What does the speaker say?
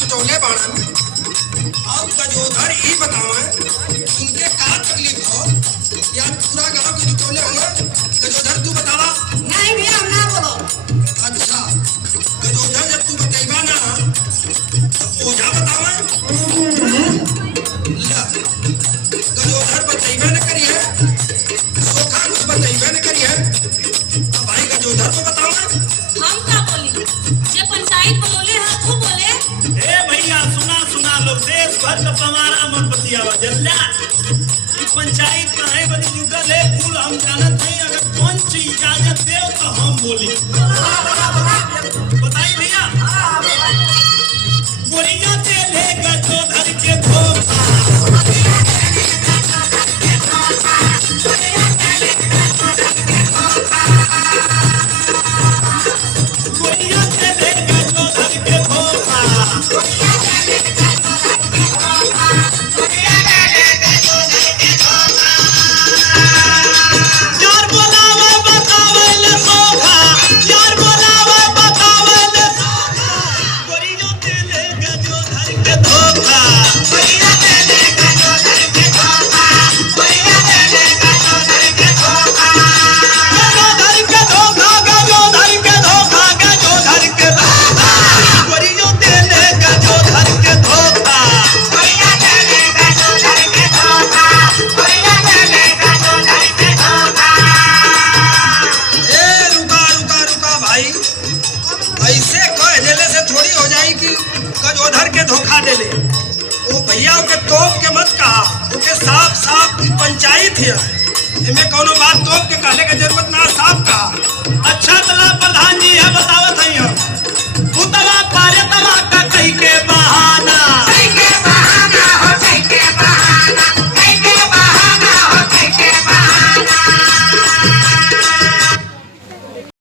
जुटौले बाड़न और गजोधर ही बतावे उनके का तकलीफ हो या पूरा गांव के जुटौले होंगे। गजोधर तू बतावा। नहीं भैया हम ना बोलो। अच्छा गजोधर जब तू बतेगा ना तो ओझा बतावा। गजोधर बतेगा न करिए सोखा कुछ बतेगा न करिए। अब भाई गजोधर को बतावा। हम का बोली जे पंचायत बोले है वो बोले। ए भैया सुना सुना लोग देश भर का पमारा मन बतियावा जल्ला इस पंचायत में है बड़ी जुटल है फूल हम जानत नहीं अगर कौन सी इजाजत दे तो हम बोली बताइए भैया। गोरिया ते ले गजोधर के धोखा गजोधर के धोखा दे ले। वो भैया के तोप के मत कहा उनके साफ साफ पंचायत है इनमें कोनो बात तोप के कहने की जरूरत ना साफ कहा।